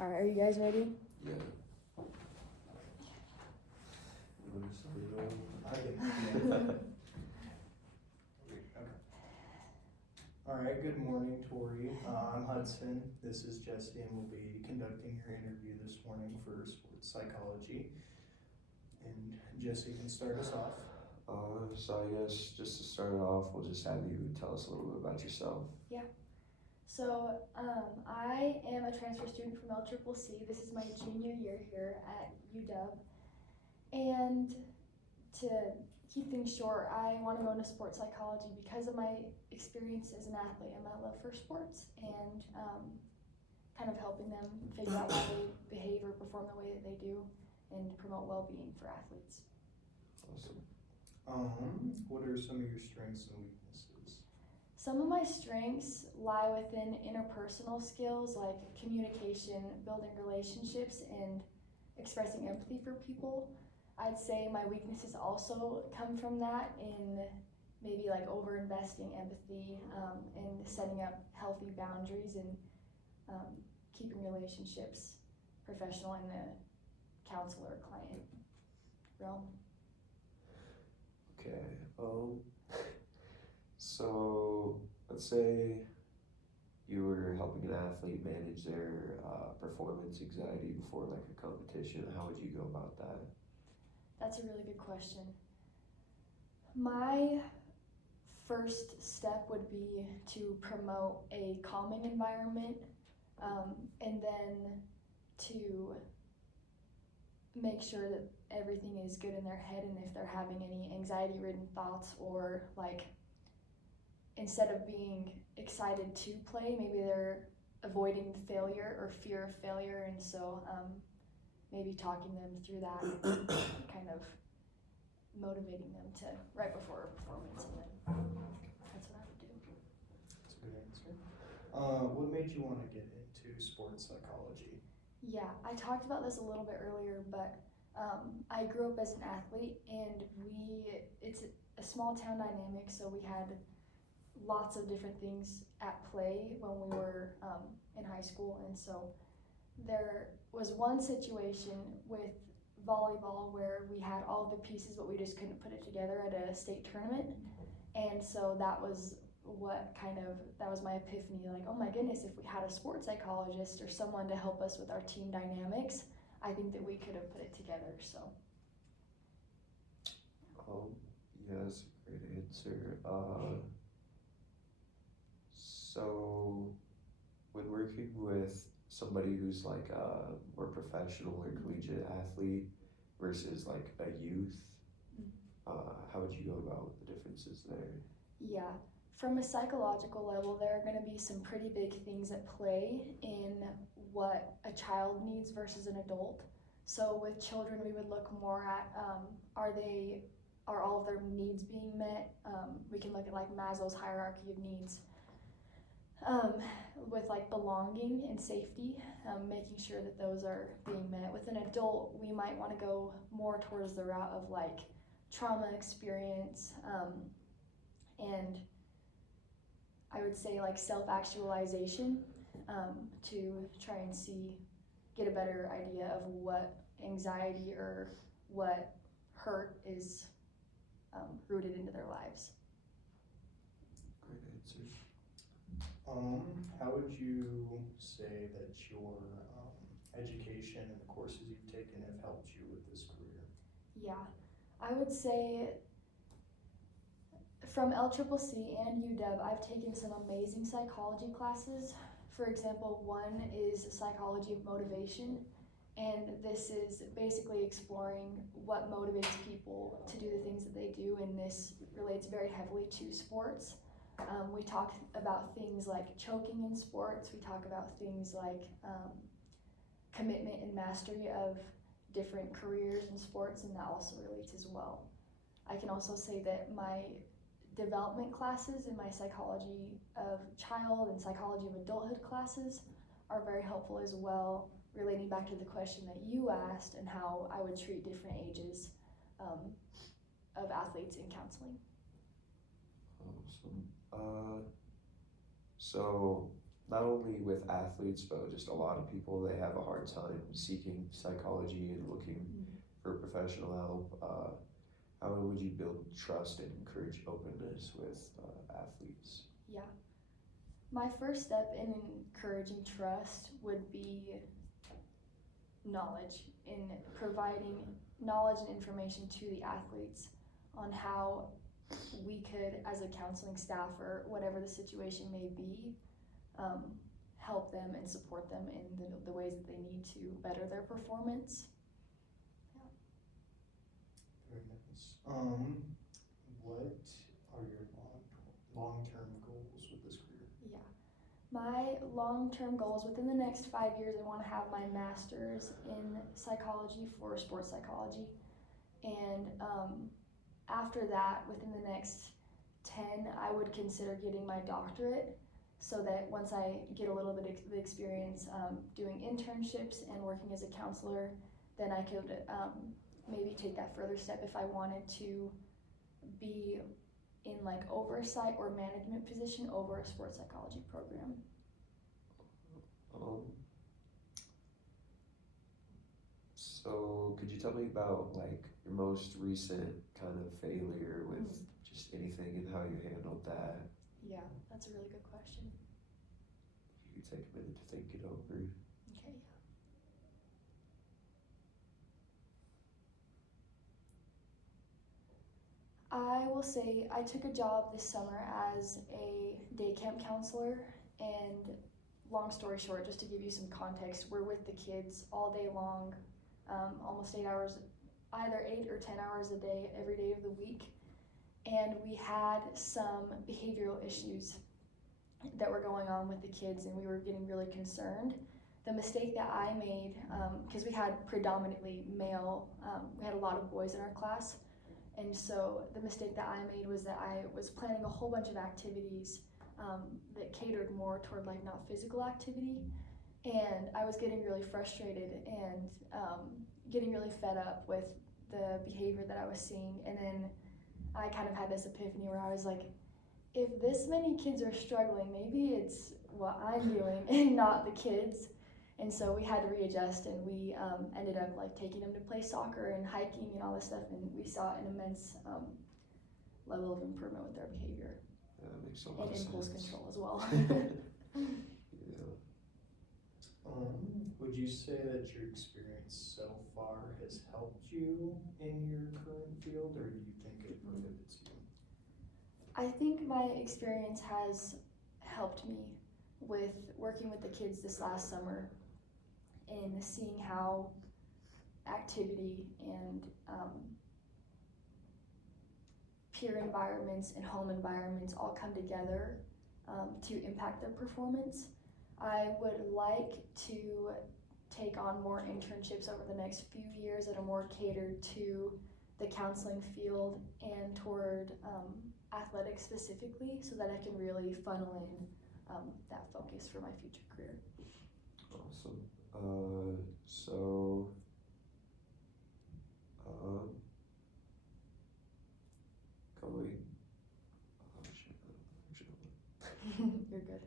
All right, are you guys ready? Yeah. You want to start it off? I can. All right, good morning, Toree. I'm Hudson. This is Jesse, and we'll be conducting your interview this morning for sports psychology. And Jesse can start us off. So I guess just to start off, we'll just have you tell us a little bit about yourself. Yeah. So I am a transfer student from LCCC. This is my junior year here at UW. And to keep things short, I want to go into sports psychology because of my experience as an athlete and my love for sports and kind of helping them figure out why they behave or perform the way that they do and promote well-being for athletes. Awesome. What are some of your strengths and weaknesses? Some of my strengths lie within interpersonal skills like communication, building relationships, and expressing empathy for people. I'd say my weaknesses also come from that in maybe like over-investing empathy and setting up healthy boundaries and keeping relationships professional in the counselor-client realm. Okay. So let's say you were helping an athlete manage their performance anxiety before like a competition. How would you go about that? That's a really good question. My first step would be to promote a calming environment and then to make sure that everything is good in their head, and if they're having any anxiety-ridden thoughts or like instead of being excited to play, maybe they're avoiding failure or fear of failure, and so maybe talking them through that and kind of motivating them to right before a performance, and then that's what I would do. That's a good answer. What made you want to get into sports psychology? Yeah, I talked about this a little bit earlier, but I grew up as an athlete, and it's a small town dynamic, so we had lots of different things at play when we were in high school, and so there was one situation with volleyball where we had all the pieces but we just couldn't put it together at a state tournament, and so that was my epiphany, like, oh my goodness, if we had a sports psychologist or someone to help us with our team dynamics, I think that we could have put it together. So Yeah, that's a great answer. So when working with somebody who's like a more professional or collegiate athlete versus like a youth, how would you go about the differences there? yeah, from a psychological level, there are going to be some pretty big things at play in what a child needs versus an adult. So with children, we would look more at are all of their needs being met? We can look at like Maslow's hierarchy of needs with like belonging and safety, making sure that those are being met. With an adult, we might want to go more towards the route of like trauma experience and I would say like self-actualization to try and get a better idea of what anxiety or what hurt is rooted into their lives. Great answer. How would you say that your education and the courses you've taken have helped you with this career? Yeah, I would say from LCCC and UW, I've taken some amazing psychology classes. For example, one is psychology of motivation, and this is basically exploring what motivates people to do the things that they do, and this relates very heavily to sports. We talk about things like choking in sports. We talk about things like commitment and mastery of different careers in sports, and that also relates as well. I can also say that my development classes and my psychology of child and psychology of adulthood classes are very helpful as well, relating back to the question that you asked and how I would treat different ages of athletes in counseling. Awesome. So not only with athletes, but just a lot of people, they have a hard time seeking psychology and looking for professional help. How would you build trust and encourage openness with athletes? Yeah. My first step in encouraging trust would be knowledge, in providing knowledge and information to the athletes on how we could, as a counseling staff or whatever the situation may be, help them and support them in the ways that they need to better their performance. Very nice. What are your long-term goals with this career? Yeah. My long-term goals within the next 5 years, I want to have my master's in psychology for sports psychology. And after that, within the next 10, I would consider getting my doctorate, so that once I get a little bit of experience doing internships and working as a counselor, then I could maybe take that further step if I wanted to be in like oversight or management position over a sports psychology program. So could you tell me about like your most recent kind of failure with just anything and how you handled that? Yeah, that's a really good question. If you could take a minute to think it over. Okay. I will say I took a job this summer as a day camp counselor, and long story short, just to give you some context, we're with the kids all day long, almost 8 hours, either 8 or 10 hours a day, every day of the week. And we had some behavioral issues that were going on with the kids, and we were getting really concerned. The mistake that I made, because we had predominantly male, we had a lot of boys in our class, and so the mistake that I made was that I was planning a whole bunch of activities that catered more toward like not physical activity, and I was getting really frustrated and getting really fed up with the behavior that I was seeing. And then I kind of had this epiphany where I was like, if this many kids are struggling, maybe it's what I'm doing and not the kids. And so we had to readjust, and we ended up like taking them to play soccer and hiking and all this stuff, and we saw an immense level of improvement with their behavior. Yeah, that makes a lot of And impulse sense. control as well. Yeah. Would you say that your experience so far has helped you in your current field, or do you think it prohibits you? I think my experience has helped me with working with the kids this last summer and seeing how activity and peer environments and home environments all come together to impact their performance. I would like to take on more internships over the next few years that are more catered to the counseling field and toward athletics specifically, so that I can really funnel in that focus for my future career. Awesome. Going. You're good.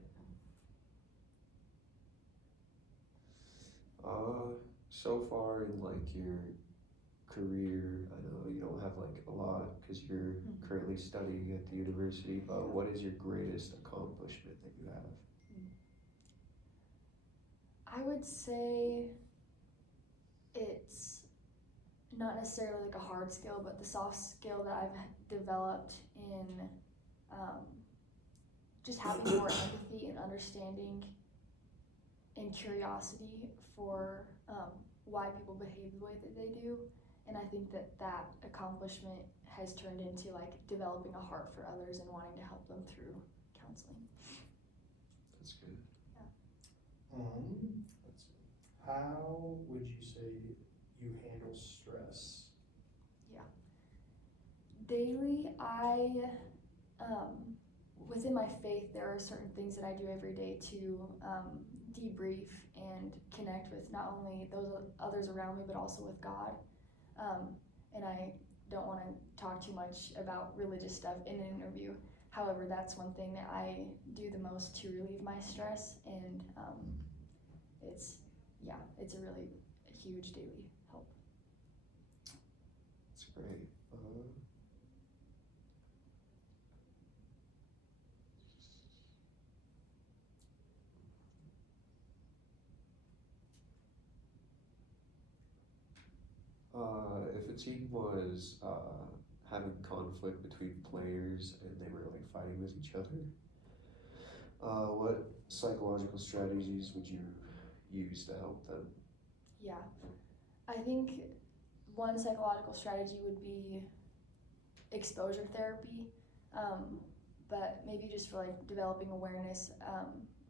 So far in like your career, I know you don't have like a lot because you're currently studying at the university, but what is your greatest accomplishment that you have? I would say it's not necessarily like a hard skill, but the soft skill that I've developed in just having more empathy and understanding and curiosity for why people behave the way that they do. And I think that that accomplishment has turned into like developing a heart for others and wanting to help them through counseling. That's good. Yeah. Let's see. How would you say you handle stress? Yeah. Daily, within my faith, there are certain things that I do every day to debrief and connect with not only those others around me, but also with God. And I don't want to talk too much about religious stuff in an interview. However, that's one thing that I do the most to relieve my stress, and it's a really huge daily help. That's great. If a team was having conflict between players and they were like fighting with each other, what psychological strategies would you use to help them? Yeah, I think one psychological strategy would be exposure therapy, but maybe just for like developing awareness,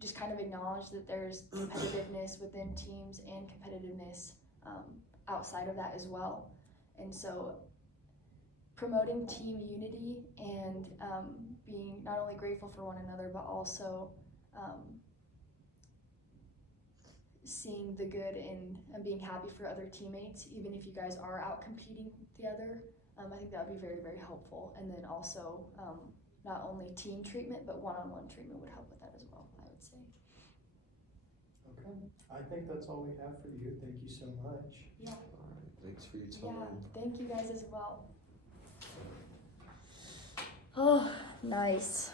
just kind of acknowledge that there's competitiveness within teams and competitiveness outside of that as well. And so promoting team unity and being not only grateful for one another, but also seeing the good in and being happy for other teammates, even if you guys are out competing the other. I think that would be very, very helpful. And then also not only team treatment, but one-on-one treatment would help with that as well, I would say. Okay, I think that's all we have for you. Thank you so much. Yeah. All right, thanks for your time. Yeah, thank you guys as well. Oh, nice.